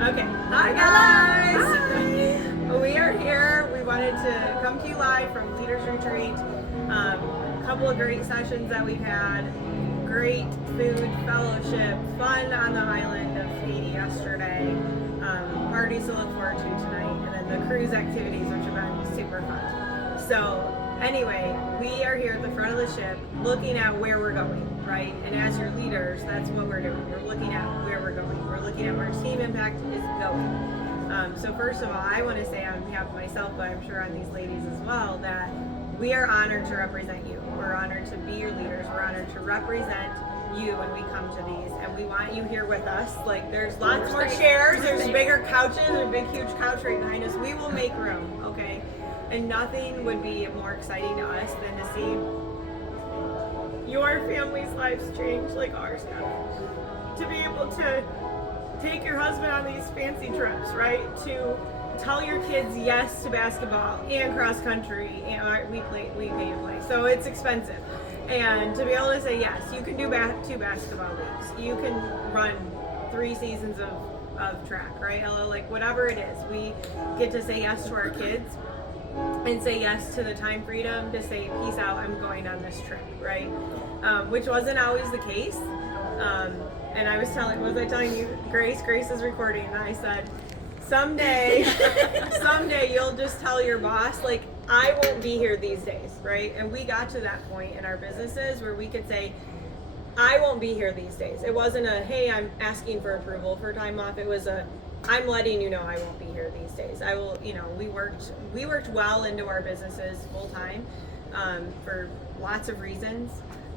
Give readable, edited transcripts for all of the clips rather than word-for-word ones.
Okay. Hi guys. We are here. We wanted to come to you live from Leaders Retreat. A couple of great sessions that we've had. Great food, fellowship, fun on the island of Haiti yesterday. Parties to look forward to tonight, and then the cruise activities, which have been super fun. So anyway, we are here at the front of the ship looking at where we're going, right? And as your leaders, that's what we're doing. We're looking at where we're going. We're looking at where Team Impact is going. So first of all, I want to say on behalf of myself, but I'm sure on these ladies as well, that we are honored to represent you. We're honored to be your leaders. We're honored to represent you when we come to these, and we want you here with us. Like, there's lots more chairs, there's bigger couches, there's a big huge couch right behind us. We will make room, okay? And nothing would be more exciting to us than to see your family's lives change like ours have. To be able to take your husband on these fancy trips, right? To tell your kids yes to basketball and cross country, and we pay to play, so it's expensive. And to be able to say yes, you can do 2 basketball leagues, you can run 3 seasons of track, right? Like whatever it is, we get to say yes to our kids and say yes to the time freedom to say peace out, I'm going on this trip, right? Which wasn't always the case. And I was telling you, Grace is recording, and I said, someday you'll just tell your boss, like, I won't be here these days, right? And we got to that point in our businesses where we could say, I won't be here these days. It wasn't a, hey, I'm asking for approval for time off. It was a, I'm letting you know I won't be here these days. I will, we worked well into our businesses full time for lots of reasons.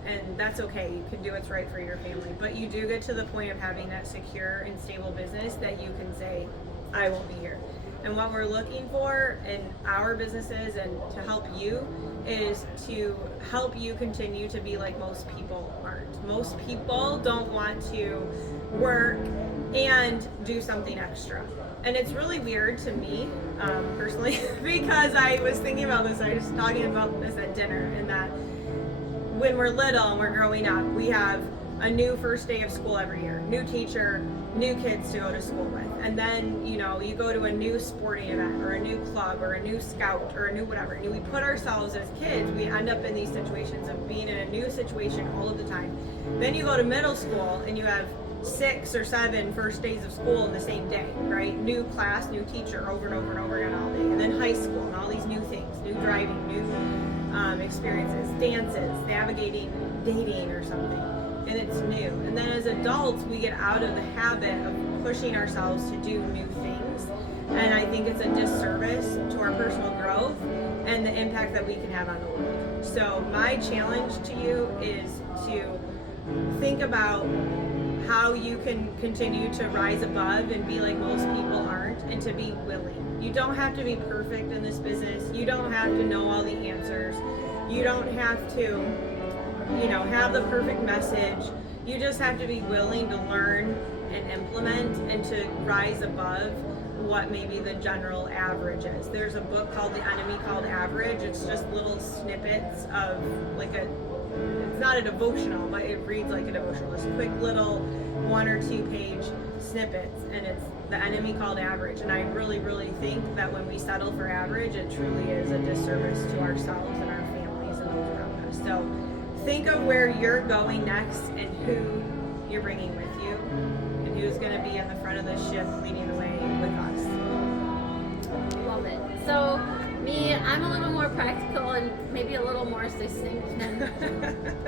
And that's okay. You can do what's right for your family. But you do get to the point of having that secure and stable business that you can say, I won't be here. And what we're looking for in our businesses and to help you is to help you continue to be like most people aren't. Most people don't want to work and do something extra. And it's really weird to me, personally, because I was thinking about this. I was talking about this at dinner, and that when we're little and we're growing up, we have a new first day of school every year, new teacher, new kids to go to school with. And then, you go to a new sporting event or a new club or a new scout or a new whatever. And we put ourselves as kids, we end up in these situations of being in a new situation all of the time. Then you go to middle school and you have 6 or 7 first days of school in the same day, right? New class, new teacher over and over and over again all day. And then high school and all these new things, new driving, new experiences, dances, navigating, dating or something. And it's new. And then as adults, we get out of the habit of pushing ourselves to do new things. And I think it's a disservice to our personal growth and the impact that we can have on the world. So my challenge to you is to think about how you can continue to rise above and be like most people aren't, and to be willing. You don't have to be perfect in this business. You don't have to know all the answers. You don't have to have the perfect message. You just have to be willing to learn and implement and to rise above what maybe the general average is. There's a book called The Enemy Called Average. It's just little snippets of it's not a devotional, but it reads like a devotional. It's quick little 1 or 2 page snippets, and it's The Enemy Called Average. And I really, really think that when we settle for average, it truly is a disservice to ourselves and our families and those around us. So think of where you're going next and who you're bringing with you and who's going to be in the front of the ship leading the way with us. Love it. So me, I'm a little more practical and maybe a little more succinct than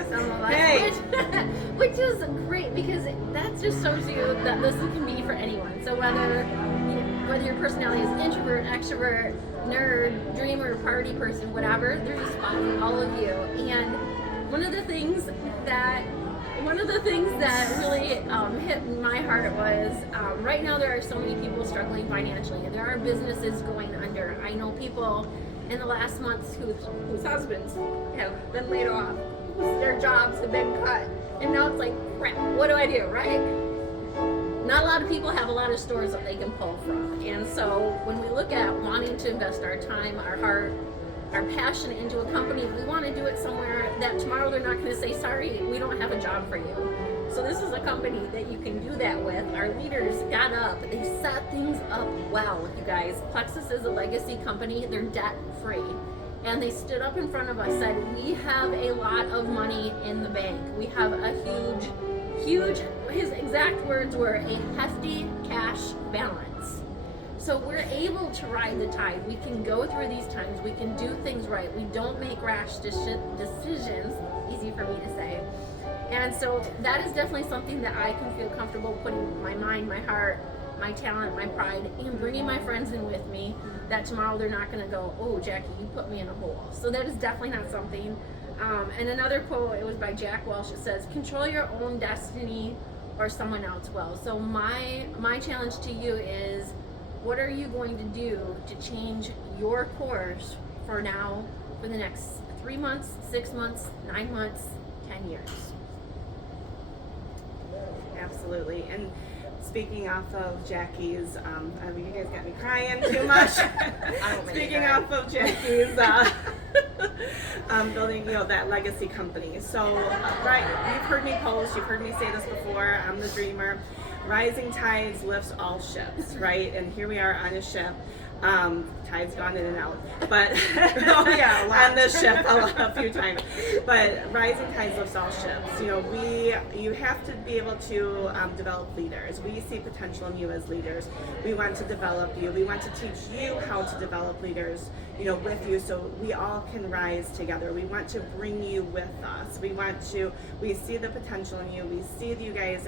some of us, which is great, because that just shows you that this can be for anyone. So whether your personality is introvert, extrovert, nerd, dreamer, party person, whatever, there's a spot for all of you. And one of the things that really hit my heart was right now there are so many people struggling financially, and there are businesses going under. I know people in the last months whose husbands have been laid off, their jobs have been cut, and now it's like, crap, what do I do, right? Not a lot of people have a lot of stores that they can pull from, and so when we look at wanting to invest our time, our heart, our passion into a company, we want to do it somewhere that tomorrow they're not going to say, sorry, we don't have a job for you. So this is a company that you can do that with. Our leaders got up. They set things up well, you guys. Plexus is a legacy company. They're debt free. And they stood up in front of us, said, we have a lot of money in the bank. We have a huge, his exact words were, a hefty cash balance. So we're able to ride the tide. We can go through these times. We can do things right. We don't make rash decisions. Easy for me to say. And so that is definitely something that I can feel comfortable putting my mind, my heart, my talent, my pride, and bringing my friends in with me, that tomorrow they're not going to go, oh, Jackie, you put me in a hole. So that is definitely not something. And another quote, it was by Jack Welch. It says, control your own destiny or someone else will. So my challenge to you is, what are you going to do to change your course for now, for the next 3 months, 6 months, 9 months, 10 years? Absolutely. And speaking off of Jackie's, you guys got me crying too much. Speaking off of Jackie's building, that legacy company. So, right, you've heard me post, you've heard me say this before. I'm the dreamer. Rising tides lifts all ships, right? And here we are on a ship. Tide's gone in and out, but on the ship a few times. But rising tides lifts all ships. You have to be able to develop leaders. We see potential in you as leaders. We want to develop you. We want to teach you how to develop leaders, with you, so we all can rise together. We want to bring you with us. We see the potential in you. We see you guys,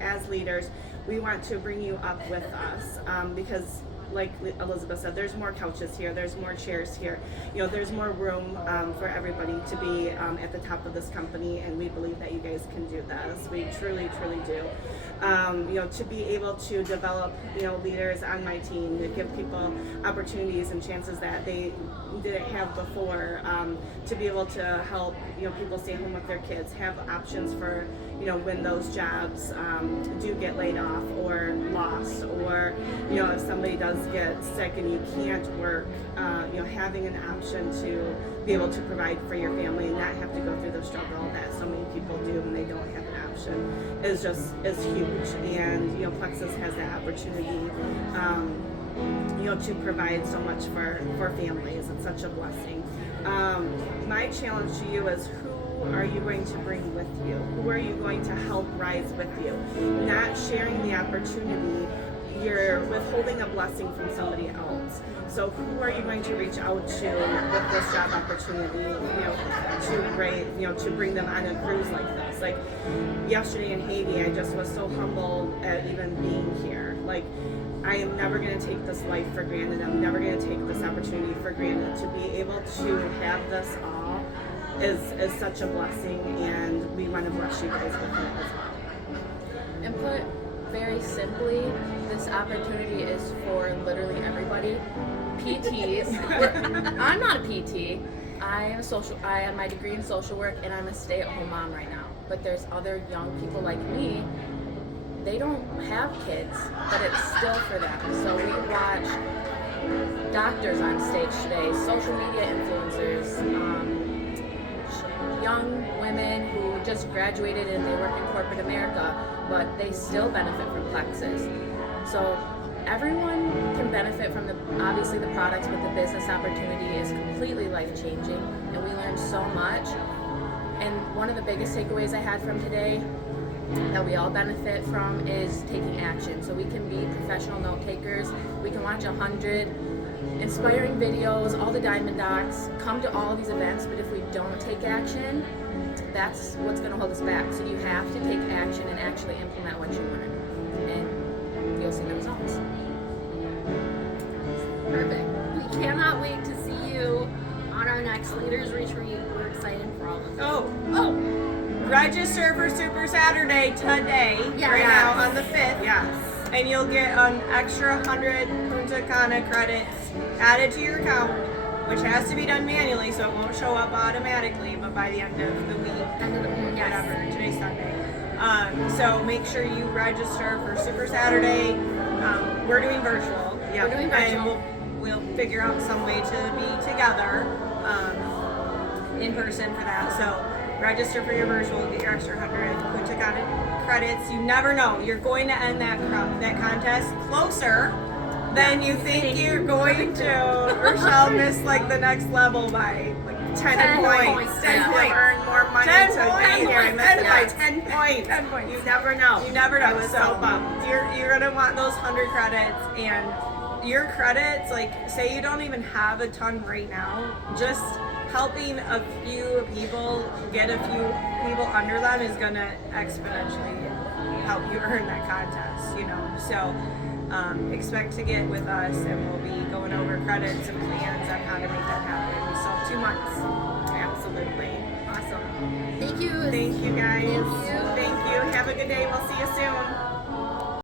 as leaders. We want to bring you up with us, because, like Elizabeth said, there's more couches here, there's more chairs here, there's more room for everybody to be at the top of this company, and we believe that you guys can do this. We truly do. To be able to develop, leaders on my team, to give people opportunities and chances that they didn't have before, to be able to help, people stay home with their kids, have options for, when those jobs do get laid off or lost, or, if somebody does get sick and you can't work, having an option to be able to provide for your family and not have to go through the struggle that so many people do when they don't have an option is huge. And Plexus has that opportunity to provide so much for families. It's such a blessing. My challenge to you is, who are you going to bring with you? Who are you going to help rise with you? Not sharing the opportunity, you're withholding a blessing from somebody else. So who are you going to reach out to with this job opportunity, to bring them on a cruise like this? Like yesterday in Haiti, I just was so humbled at even being here. Like, I am never going to take this life for granted. I'm never going to take this opportunity for granted. To be able to have this all is such a blessing, and we want to bless you guys with it as well. And put very simply, this opportunity is for literally everybody. PTs. I'm not a PT. I have my degree in social work, and I'm a stay-at-home mom right now. But there's other young people like me. They don't have kids, but it's still for them. So we watch doctors on stage today, social media influencers, young women who just graduated and they work in corporate America, but they still benefit from Plexus. So everyone can benefit from obviously the products, but the business opportunity is completely life-changing, and we learned so much. And one of the biggest takeaways I had from today that we all benefit from is taking action. So we can be professional note takers. We can watch 100 inspiring videos, all the Diamond Docs, come to all these events, but if we don't take action, that's what's going to hold us back. So you have to take action and actually implement what you learn, and you'll see the results. Perfect. We cannot wait to see you on our next Leaders Retreat. We're excited for all of you. Register for Super Saturday today, right now on the 5th. Yes. And you'll get an extra 100 Punta Cana credits added to your account, which has to be done manually, so it won't show up automatically, but by the end of the week, whatever, today's Sunday. So make sure you register for Super Saturday. We're doing virtual. Yeah, we're doing virtual. And we'll figure out some way to be together in person for that. So register for your virtual, get your extra 100, quick check out it, credits. You never know. You're going to end that contest closer than you think you're going to. Rochelle missed like the next level by like 10 points. 10 points. Earn more money 10 to points. get here. I missed it by 10 points. 10 points. You never know. You never know. I was so bummed. You're gonna want those 100 credits, and your credits, like say you don't even have a ton right now, just helping a few people get a few people under them is gonna exponentially help you earn that contest, you know. So expect to get with us, and we'll be going over credits and plans on how to make that happen. We still have 2 months. Absolutely. Awesome. Thank you. Thank you guys. Thank you. Thank you. Have a good day. We'll see you soon.